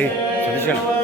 对准备去哪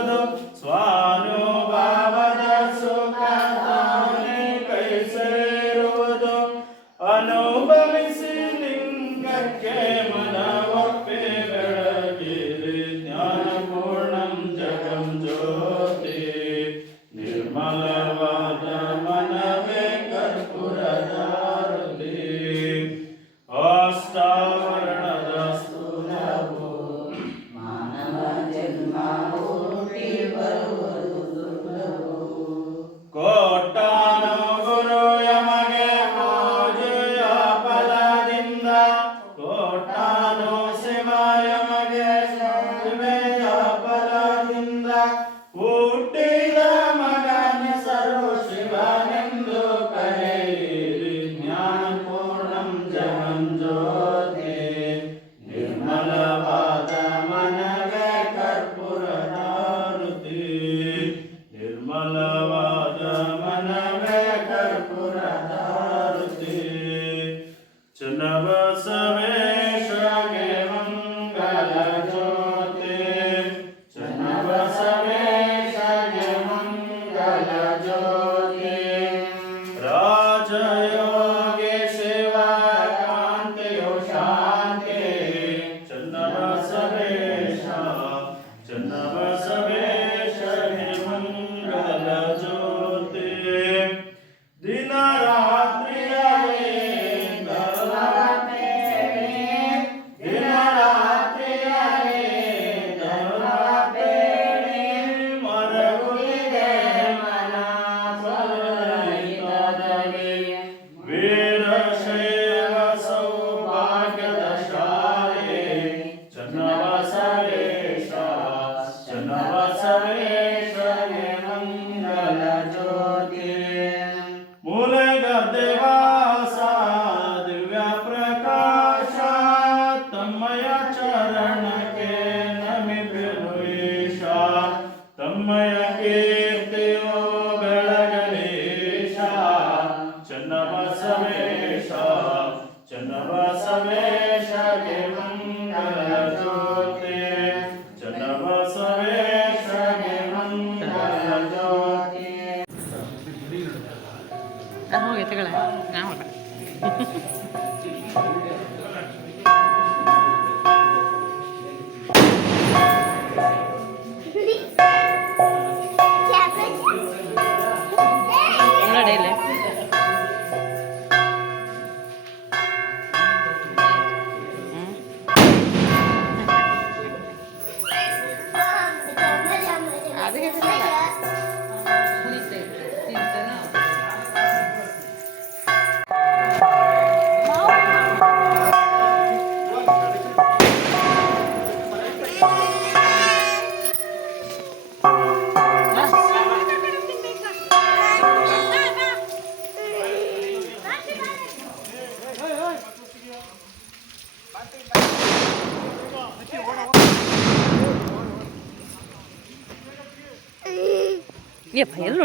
ಮೂಲ ಗದ್ದೇವಾ ഇഷ്ടമോ കേട്ടുകളെ ഞാൻ പറയാം നിങ്ങളുടെ ಯಪ್ಪ ಎಲ್ಲಿ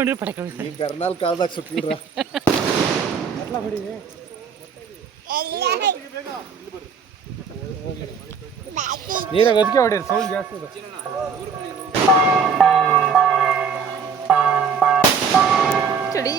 ನೀರಾಗ ಒದ್ಕೆ ಹೊಡೀರಿ ಸೌಂಡ್ ಜಾಸ್ತಿ ಇದೆ. ಚಳಿ.